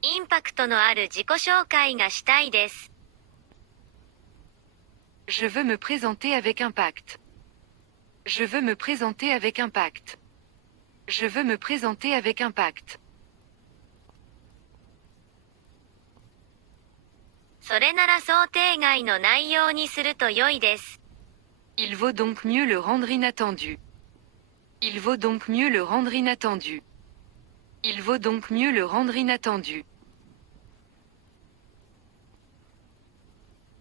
インパクトのある自己紹介がしたいです。Je veux me présenter avec impact. Je veux me présenter avec impact. Je veux me présenter avec impact. それなら想定外の内容にすると良いです。Il vaut donc mieux le rendre inattendu. Il vaut donc mieux le rendre inattendu. Il vaut donc mieux le rendre inattendu.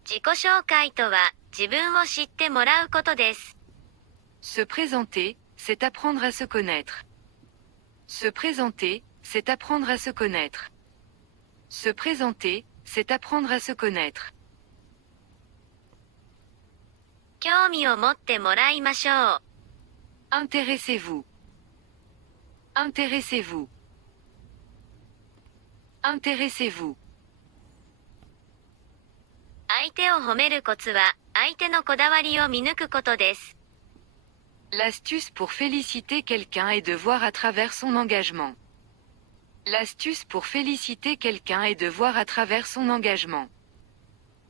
自己紹介とは、自分を知ってもらうことです。Se présenter, c'est apprendre à se connaître. Se présenter, c'est apprendre à se connaître. Se présenter, c'est apprendre à se connaître. 興味を持ってもらいましょう。Intéressez-vous. Intéressez-vous. Intéressez-vous. 相手を褒めるコツは、相手のこだわりを見抜くことです。L'astuce pour féliciter quelqu'un est de voir à travers son engagement. L'astuce pour féliciter quelqu'un est de voir à travers son engagement.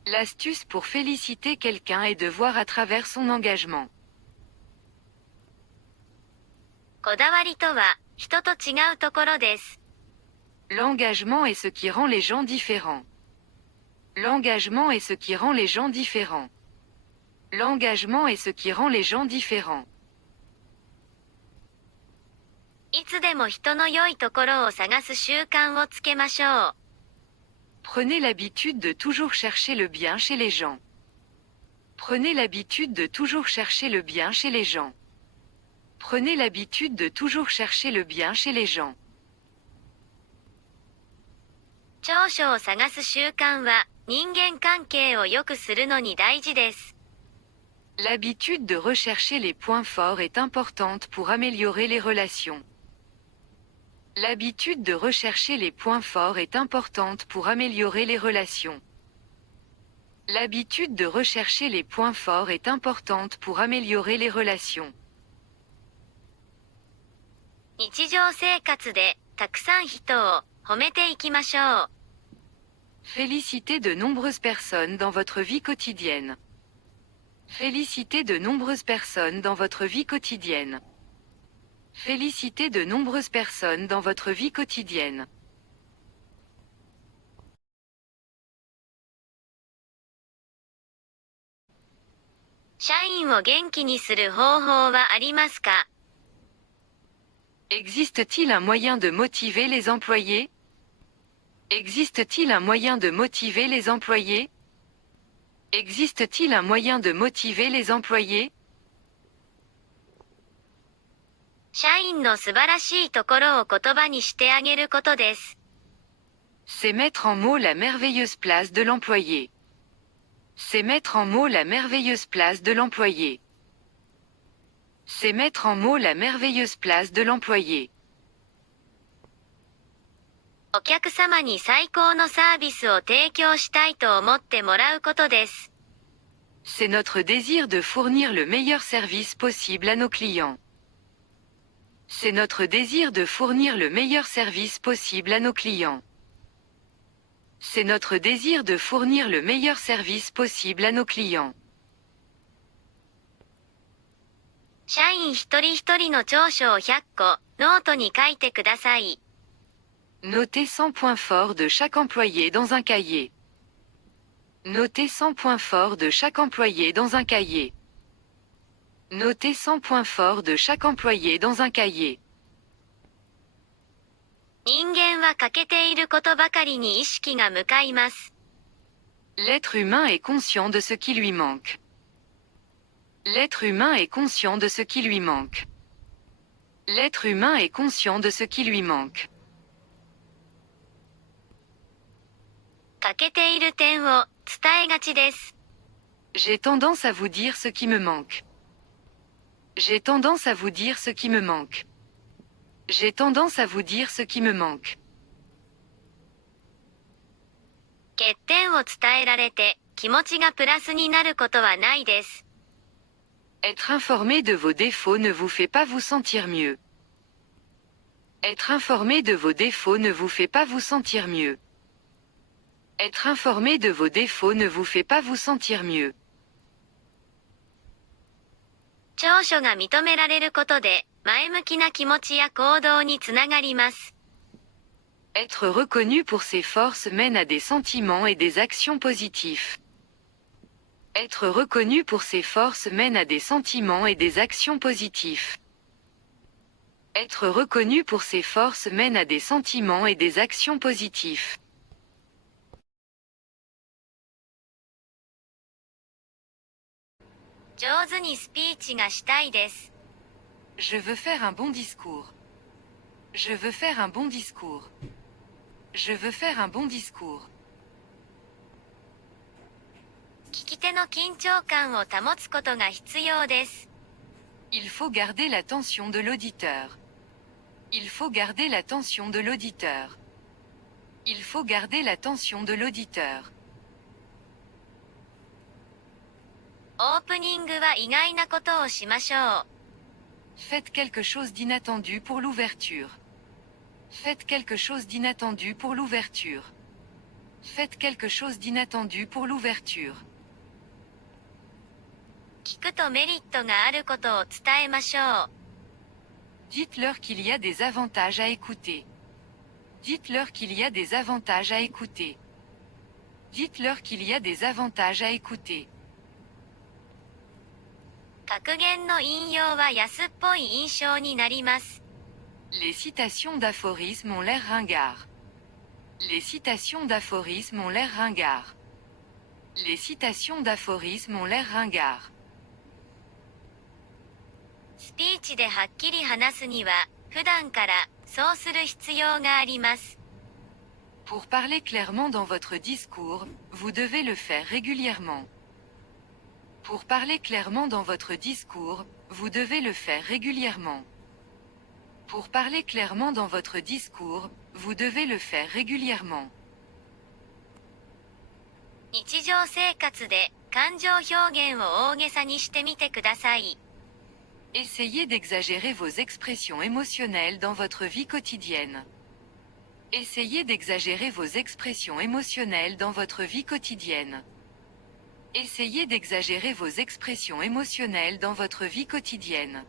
L'astuce pour féliciter quelqu'un est de voir à travers son engagement. こだわりとは、人と違うところです。L'engagement est ce qui rend les gens différents. L'engagement est ce qui rend les gens différents. L'engagement est ce qui rend les gens différents. いつでも人の良いところを探す習慣をつけましょう。Prenez l'habitude de toujours chercher le bien chez les gens. Prenez l'habitude de toujours chercher le bien chez les gens. Prenez l'habitude de toujours chercher le bien chez les gens. 長所を探す習慣は、人間関係を良くするのに大事です。L'habitude de rechercher les points forts est importante pour améliorer les relations. L'habitude de rechercher les points forts est importante pour améliorer les relations. L'habitude de rechercher les points forts est importante pour améliorer les relations. 日常生活で、たくさん人を褒めていきましょう。Félicitez de nombreuses personnes dans votre vie quotidienne. Félicitez de nombreuses personnes dans votre vie quotidienne. Félicitez de nombreuses personnes dans votre vie quotidienne. 社員を元気にする方法はありますか？ Existe-t-il un moyen de motiver les employés? Existe-t-il un moyen de motiver les employés? Existe-t-il un moyen de motiver les employés? 社員の素晴らしいところを言葉にしてあげることです。C'est mettre en mots la merveilleuse place de l'employé. C'est mettre en mots la merveilleuse place de l'employé. C'est mettre en mots la merveilleuse place de l'employé. お客様に最高のサービスを提供したいと思ってもらうことです。C'est notre désir de fournir le meilleur service possible à nos clients. C'est notre désir de fournir le meilleur service possible à nos clients. C'est notre désir de fournir le meilleur service possible à nos clients. 社員一人一人の長所を100個、ノートに書いてください。Notez 100 points forts de chaque employé dans un cahier. Notez 100 points forts de chaque employé dans un cahier. Notez 100 points forts de chaque employé dans un cahier. 人間は欠けていることばかりに意識が向かいます。L'être humain est conscient de ce qui lui manque. L'être humain est conscient de ce qui lui manque. L'être humain est conscient de ce qui lui manque. 欠けている点を伝えがちです。J'ai tendance à vous dire ce qui me manque. J'ai tendance à vous dire ce qui me manque. J'ai tendance à vous dire ce qui me manque. 欠点を伝えられて気持ちがプラスになることはないです。Être informé de vos défauts ne vous fait pas vous sentir mieux. Être informé de vos défauts ne vous fait pas vous sentir mieux. Être informé de vos défauts ne vous fait pas vous sentir mieux. 長所が認められることで、前向きな気持ちや行動につながります。Être reconnu pour ses forces mène à des sentiments et des actions positifs. Être reconnu pour ses forces mène à des sentiments et des actions positifs. Être reconnu pour ses forces mène à des sentiments et des actions positifs. 上手にスピーチがしたいです。Je veux faire un bon discours. Je veux faire un bon discours. Je veux faire un bon discours. 聞き手の緊張感を保つことが必要です。Il faut garder l'attention de l'auditeur. Il faut garder l'attention de l'auditeur. Il faut garder l'attention de l'auditeur. オープニングは意外なことをしましょう。Faites quelque chose d'inattendu pour l'ouverture. Faites quelque chose d'inattendu pour l'ouverture. Faites quelque chose d'inattendu pour l'ouverture. 聞くとメリットがあることを伝えましょう。Dites-leur qu'il y a des avantages à écouter. Dites-leur qu'il y a des avantages à écouter. Dites-leur qu'il y a des avantages à écouter. 格言の引用は安っぽい印象になります。Les citations d'aphorismes ont l'air ringards. Les citations d'aphorismes ont l'air ringards. Les citations d'aphorismes ont l'air ringards. スピーチではっきり話すには、普段からそうする必要があります。Pour parler clairement dans votre discours, vous devez le faire régulièrement. Pour parler clairement dans votre discours, vous devez le faire régulièrement. Pour parler clairement dans votre discours, vous devez le faire régulièrement. 日常生活で感情表現を大げさにしてみてください。Essayez d'exagérer vos expressions émotionnelles dans votre vie quotidienne. Essayez d'exagérer vos expressions émotionnelles dans votre vie quotidienne. Essayez d'exagérer vos expressions émotionnelles dans votre vie quotidienne.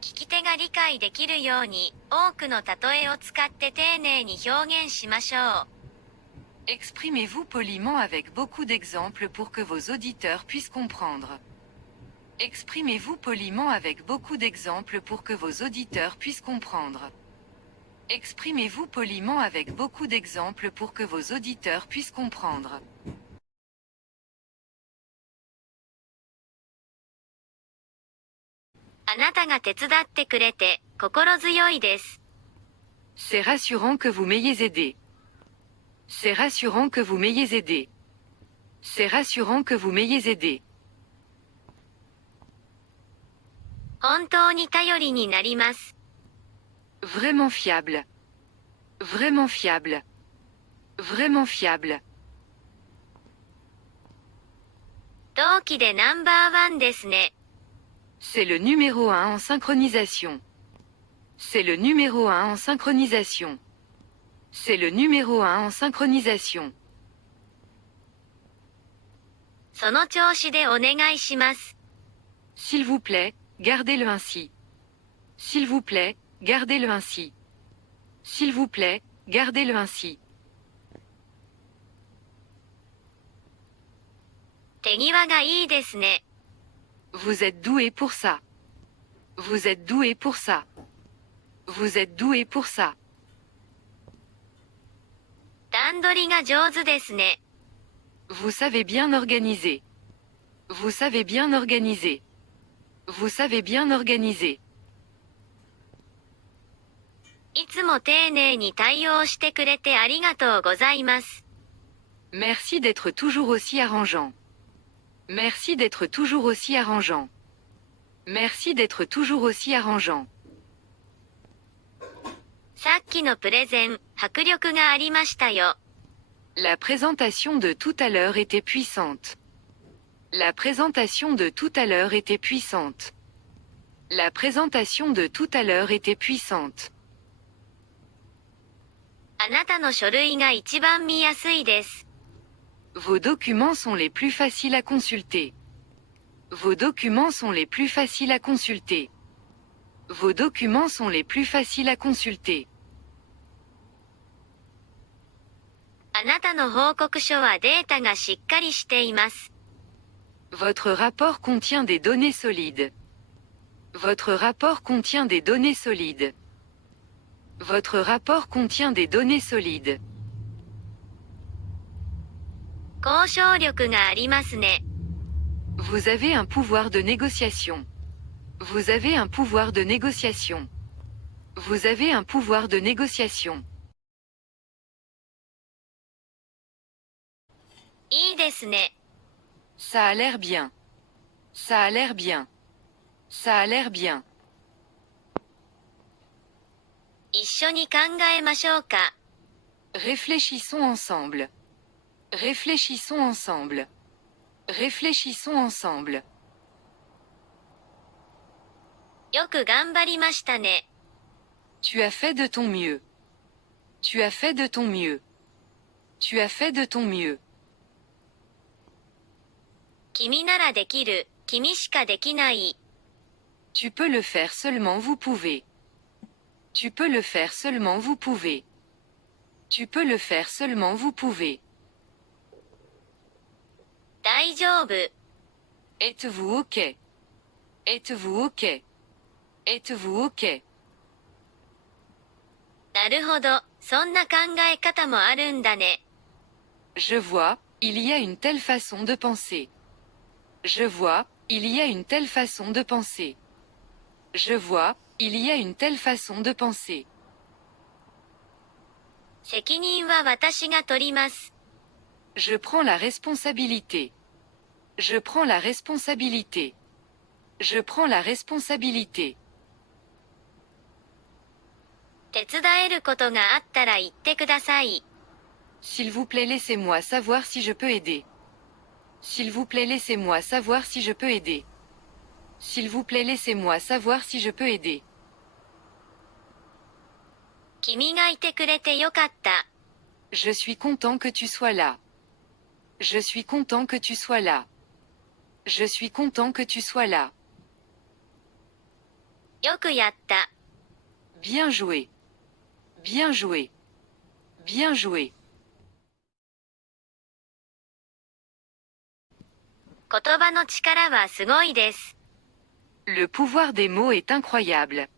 聞き手が理解できるように、多くの例えを使って丁寧に表現しましょう。Exprimez-vous poliment avec beaucoup d'exemples pour que vos auditeurs puissent comprendre. Exprimez-vous poliment avec beaucoup d'exemples pour que vos auditeurs puissent comprendre. Exprimez-vous poliment avec beaucoup d'exemples pour que vos auditeurs puissent comprendre. あなたが手伝ってくれて心強いです。C'est rassurant que vous m'ayez aidé. C'est rassurant que vous m'ayez aidé. C'est rassurant que vous m'ayez aidé. 本当に頼りになります。Vraiment fiable. Vraiment fiable. Vraiment fiable. 同期でナンバーワンですね。C'est le numéro 1 en synchronisation. C'est le numéro 1 en synchronisation. C'est le numéro 1 en synchronisation. その調子でお願いします。S'il vous plaît, gardez-le ainsi. S'il vous plaît, gardez-le ainsi. S'il vous plaît, gardez-le ainsi. 手際がいいですね。Vous êtes doué pour ça. Vous êtes doué pour ça. Vous êtes doué pour ça. 段取りが上手ですね。Vous savez bien organiser. Vous savez bien organiser. Vous savez bien organiser. いつも丁寧に対応してくれてありがとうございます。Merci d'être toujours aussi arrangeant. Merci d'être toujours aussi arrangeant. Merci d'être toujours aussi arrangeant. さっきのプレゼン、迫力がありましたよ。La présentation de tout à l'heure était puissante. La présentation de tout à l'heure était puissante. La présentation de tout à l'heure était puissante. あなたの書類が一番見やすいです。Vos documents sont les plus faciles à consulter. Vos documents sont les plus faciles à consulter. Vos documents sont les plus faciles à consulter. あなたの報告書はデータがしっかりしています。Votre rapport contient des données solides. Votre rapport contient des données solides. Votre rapport contient des données solides. 交渉力がありますね。Vous avez un pouvoir de négociation. Vous avez un pouvoir de négociation. Vous avez un pouvoir de négociation. いいですね。Ça a l'air bien. Ça a l'air bien. Ça a l'air bien. 一緒に考えましょうか。Réfléchissons ensemble. Réfléchissons ensemble. Réfléchissons ensemble. よく頑張りましたね。Tu as fait de ton mieux. Tu as fait de ton mieux. Tu as fait de ton mieux. 君ならできる、君しかできない。Tu peux le faire seulement vous pouvez. Tu peux le faire seulement vous pouvez. Tu peux le faire seulement vous pouvez. 大丈夫。Êtes-vous OK? Êtes-vous OK? Êtes-vous OK? なるほど、そんな考え方もあるんだね。Je vois, il y a une telle façon de penser. Je vois, il y a une telle façon de penser. Je vois, il y a une telle façon de penser. 責任は私が取ります。Je prends la responsabilité. Je prends la responsabilité. Je prends la responsabilité. 手伝えることがあったら言ってください。S'il vous plaît, laissez-moi savoir si je peux aider. S'il vous plaît, laissez-moi savoir si je peux aider. S'il vous plaît, laissez-moi savoir si je peux aider. 君がいてくれてよかった。Je suis content que tu sois là. Je suis content que tu sois là. Je suis content que tu sois là. よくやった。Bien joué. Bien joué. Bien joué. 言葉の力はすごいです。Le pouvoir des mots est incroyable.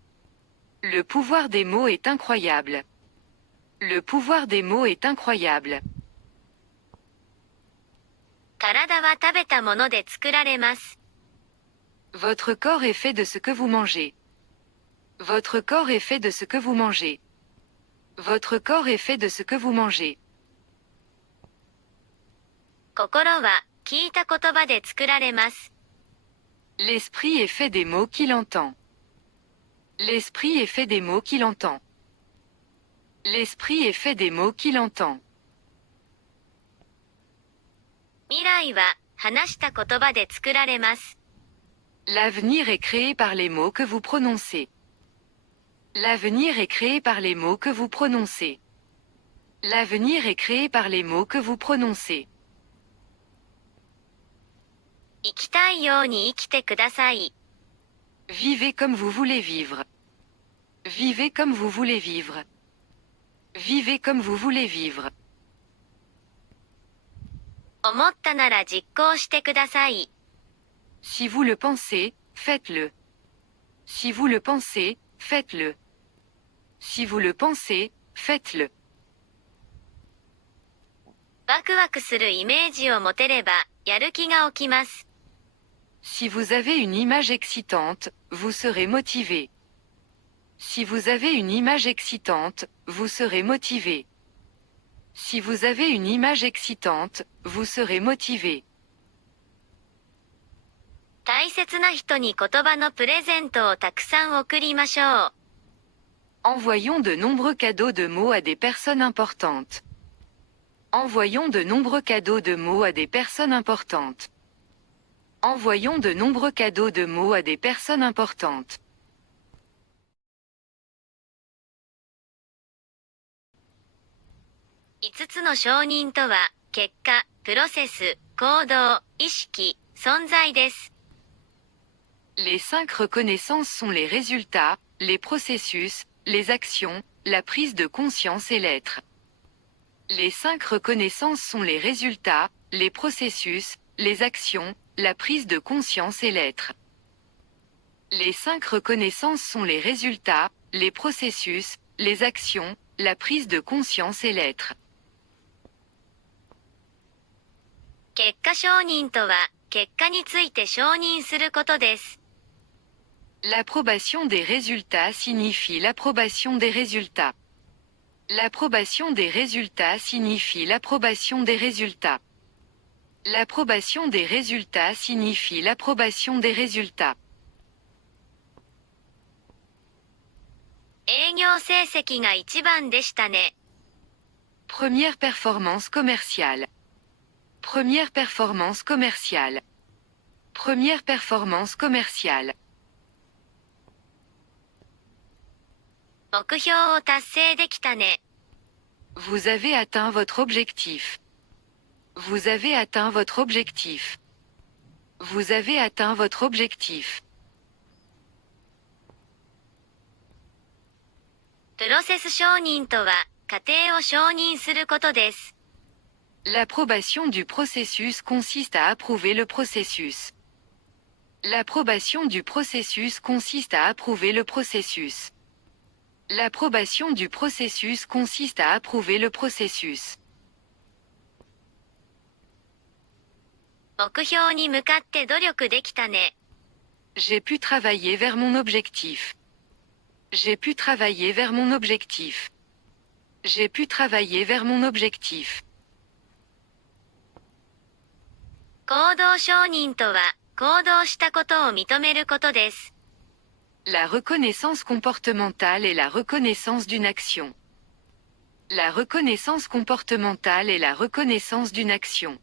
Le pouvoir des mots est incroyable. Le pouvoir des mots est incroyable. 体は食べたもので作られます。Votre corps est fait de ce que vous mangez. Votre corps est fait de ce que vous mangez. Votre corps est fait de ce que vous mangez. 心は聞いた言葉で作られます。L'esprit est fait des mots qu'il entend. L'esprit est fait des mots qu'il entend. L'esprit est fait des mots qu'il entend. 未来は話した言葉で作られます。L'avenir est créé par les mots que vous prononcez. L'avenir est créé par les mots que vous prononcez. L'avenir est créé par les mots que vous prononcez. 生きたいように生きてください。Vivez comme vous voulez vivre. Vivez comme vous voulez vivre. Vivez comme vous voulez vivre. 思ったなら実行してください。Si vous le pensez, faites-le. Si vous le pensez, faites-le. Si vous le pensez, faites-le. ワクワクするイメージを持てれば、やる気が起きます。Si vous avez une image excitante, vous serez motivé. Si vous avez une image excitante, vous serez motivé. Si vous avez une image excitante, vous serez motivé. 大切な人に言葉のプレゼントをたくさん送りましょう。Envoyons de nombreux cadeaux de mots à des personnes importantes. Envoyons de nombreux cadeaux de mots à des personnes importantes. Envoyons de nombreux cadeaux de mots à des personnes importantes. 5つの承認とは、結果、プロセス、行動、意識、存在です。Les 5 reconnaissances sont les résultats, les processus, les actions, la prise de conscience et l'être. Les 5 reconnaissances sont les résultats, les processus, les actions, la prise de conscience et l'être. Les 5 reconnaissances sont les résultats, les processus, les actions, la prise de conscience et l'être. 結果承認とは、結果について承認することです。L'approbation des résultats signifie l'approbation des résultats. L'approbation des résultats signifie l'approbation des résultats. L'approbation des résultats signifie l'approbation des résultats. 営業成績が一番でしたね。Première performance commerciale. Première performance commerciale. Première performance commerciale. 目標を達成できたね。Vous avez atteint votre objectif. Vous avez atteint votre objectif. Vous avez atteint votre objectif. プロセス承認とは、過程を承認することです。L'approbation du processus consiste à approuver le processus. L'approbation du processus consiste à approuver le processus. L'approbation du processus consiste à approuver le processus. 目標に向かって努力できたね。J'ai pu travailler vers mon objectif. J'ai pu travailler vers mon objectif. J'ai pu travailler vers mon objectif. 行動承認とは、行動したことを認めることです。La reconnaissance comportementale est la reconnaissance d'une action. La reconnaissance comportementale est la reconnaissance d'une action.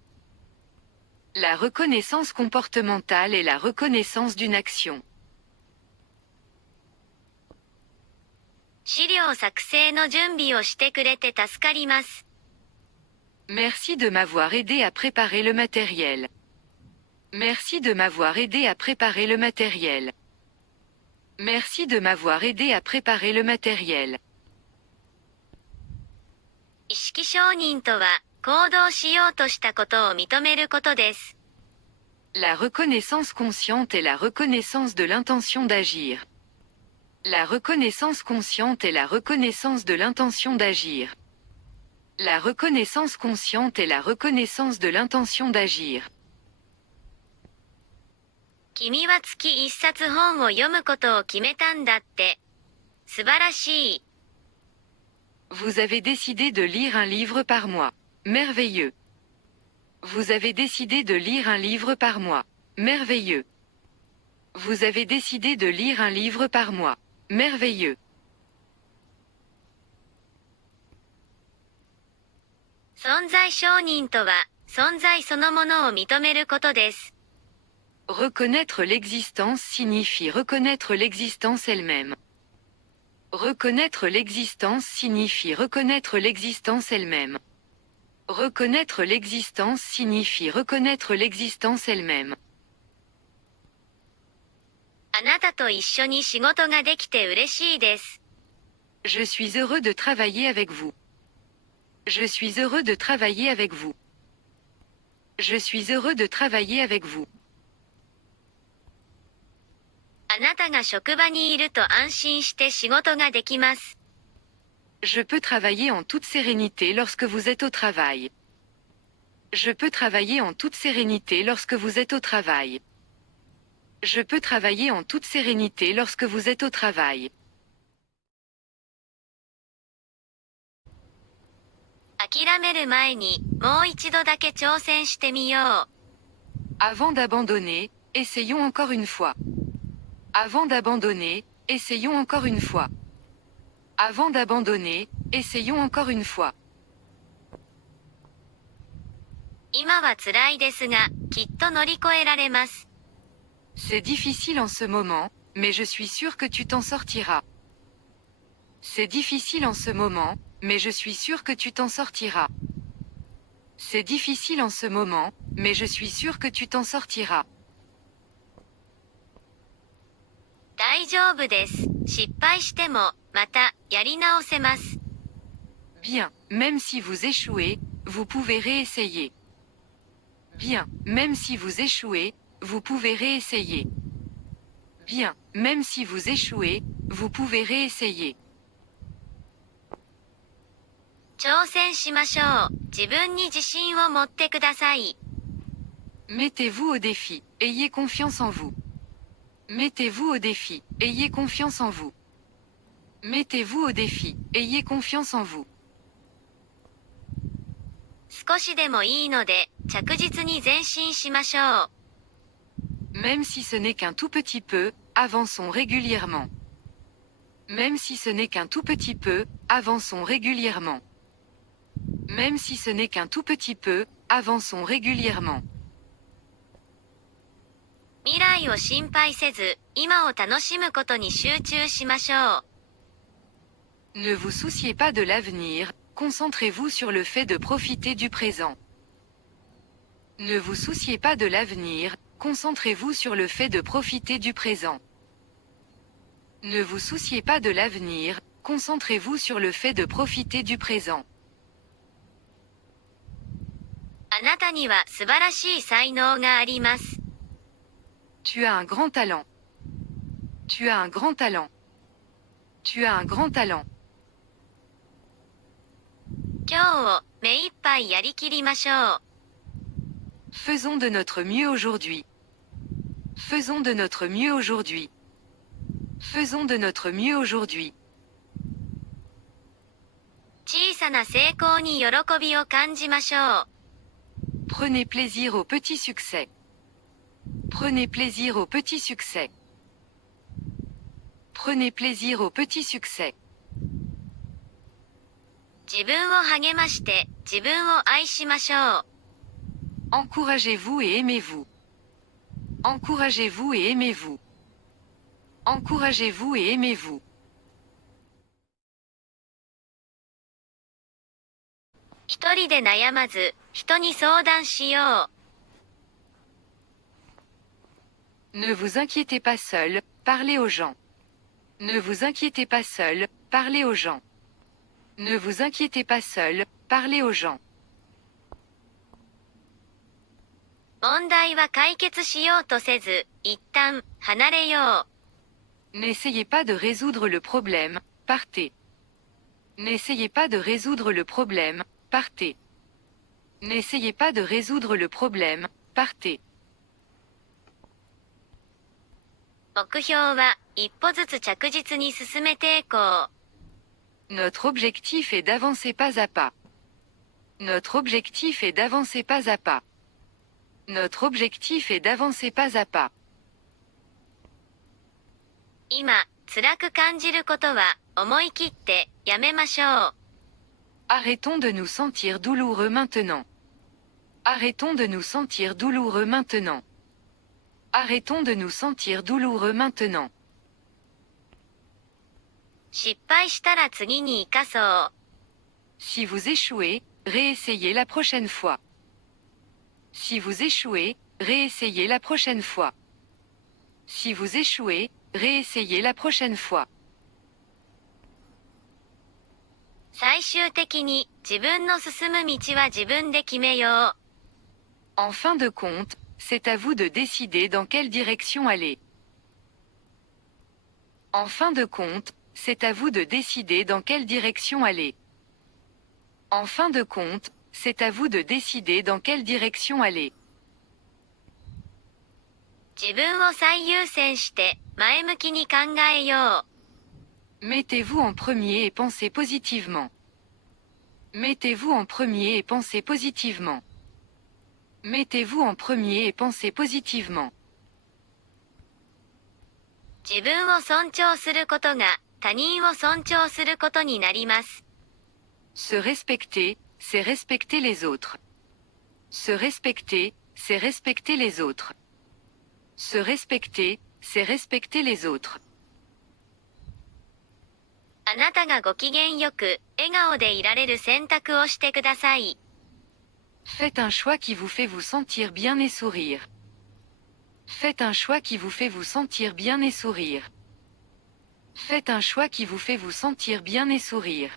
La reconnaissance comportementale est la reconnaissance d'une action. 資料作成の準備をしてくれて助かります。Merci de m'avoir aidé à préparer le matériel. Merci de m'avoir aidé à préparer le matériel. Merci de m'avoir aidé à préparer le matériel. 意識承認とは、行動しようとしたことを認めることです。La reconnaissance consciente est la reconnaissance de l'intention d'agir. La reconnaissance consciente est la reconnaissance de l'intention d'agir. La reconnaissance consciente est la reconnaissance de l'intention d'agir. 君は月一冊本を読むことを決めたんだって。素晴らしい。Vous avez décidé de lire un livre par mois. Merveilleux. Vous avez décidé de lire un livre par mois. Merveilleux. Vous avez décidé de lire un livre par mois. Merveilleux. 存在承認とは、存在そのものを認めることです。Reconnaître l'existence signifie reconnaître l'existence elle-même. Reconnaître l'existence signifie reconnaître l'existence elle-même. Reconnaître l'existence signifie reconnaître l'existence elle-même. あなたと一緒に仕事ができて嬉しいです。Je suis heureux de travailler avec vous. Je suis heureux de travailler avec vous. Je suis heureux de travailler avec vous. あなたが職場にいると安心して仕事ができます。Je peux travailler en toute sérénité lorsque vous êtes au travail. Je peux travailler en toute sérénité lorsque vous êtes au travail. Je peux travailler en toute sérénité lorsque vous êtes au travail. 諦める前に、もう一度だけ挑戦してみよう。Avant d'abandonner, essayons encore une fois. Avant d'abandonner, essayons encore une fois. Avant d'abandonner, essayons encore une fois. 今は辛いですが、きっと乗り越えられます。C'est difficile en ce moment, mais je suis sûr que tu t'en sortiras. C'est difficile en ce moment, mais je suis sûr que tu t'en sortiras. C'est difficile en ce moment, mais je suis sûr que tu t'en sortiras. 大丈夫です。失敗しても、また、やり直せます。Bien, même si vous échouez, vous pouvez réessayer. Bien, même si vous échouez, vous pouvez réessayer. Bien, même si vous échouez, vous pouvez réessayer. 挑戦しましょう。自分に自信を持ってください。Mettez-vous au défi, ayez confiance en vous. Mettez-vous au défi, ayez confiance en vous. Mettez-vous au défi, ayez confiance en vous. 少しでもいいので、着実に前進しましょう。Même si ce n'est qu'un tout petit peu, avançons régulièrement. Même si ce n'est qu'un tout petit peu, avançons régulièrement. Même si ce n'est qu'un tout petit peu, avançons régulièrement. 未来を心配せず、今を楽しむことに集中しましょう。Ne vous souciez pas de l'avenir, concentrez-vous sur le fait de profiter du présent. Ne vous souciez pas de l'avenir, concentrez-vous sur le fait de profiter du présent. Ne vous souciez pas de l'avenir, concentrez-vous sur le fait de profiter du présent. あなたには素晴らしい才能があります。Tu as un grand talent. Tu as un grand talent. Tu as un grand talent. 今日を目いっぱいやりきりましょう。Faisons de notre mieux aujourd'hui. Faisons de notre mieux aujourd'hui. Faisons de notre mieux aujourd'hui. 小さな成功に喜びを感じましょう。Prenez plaisir aux petits succès. Prenez plaisir aux petits succès. Prenez plaisir aux petits succès. 自分を励まして、自分を愛しましょう。Encouragez-vous et aimez-vous. Encouragez-vous et aimez-vous. Encouragez-vous et aimez-vous. 一人で悩まず、人に相談しよう。Ne vous inquiétez pas seul, parlez aux gens. Ne vous inquiétez pas seul, parlez aux gens. Ne vous inquiétez pas seul, parlez aux gens. 問題は解決しようとせず、一旦、離れよう。N'essayez pas de résoudre le problème, partez. N'essayez pas de résoudre le problème, partez. N'essayez pas de résoudre le problème, partez. 目標は、一歩ずつ着実に進めていこう。Notre objectif est d'avancer pas à pas. Notre objectif est d'avancer pas à pas. Notre objectif est d'avancer pas à pas. 今、辛く感じることは、思い切って、やめましょう。Arrêtons de nous sentir douloureux maintenant. Arrêtons de nous sentir douloureux maintenant. Arrêtons de nous sentir douloureux maintenant. 失敗したら次に生かそう。Si vous échouez, réessayez la prochaine fois. Si vous échouez, réessayez la prochaine fois. Si vous échouez, réessayez la prochaine fois. 最終的に、自分の進む道は自分で決めよう。En fin de compte, c'est à vous de décider dans quelle direction aller. En fin de compte, c'est à vous de décider dans quelle direction aller. En fin de compte, c'est à vous de décider dans quelle direction aller. 自分を最優先して、前向きに考えよう。Mettez-vous en premier et pensez positivement. Mettez-vous en premier et pensez positivement. Mettez-vous en premier et pensez positivement. 自分を尊重することが、他人を尊重することになります。Se respecter, c'est respecter les autres. Se respecter, c'est respecter les autres. Se respecter, c'est respecter les autres. あなたがご機嫌よく、笑顔でいられる選択をしてください。Faites un choix qui vous fait vous sentir bien et sourire. Faites un choix qui vous fait vous sentir bien et sourire. Faites un choix qui vous fait vous sentir bien et sourire.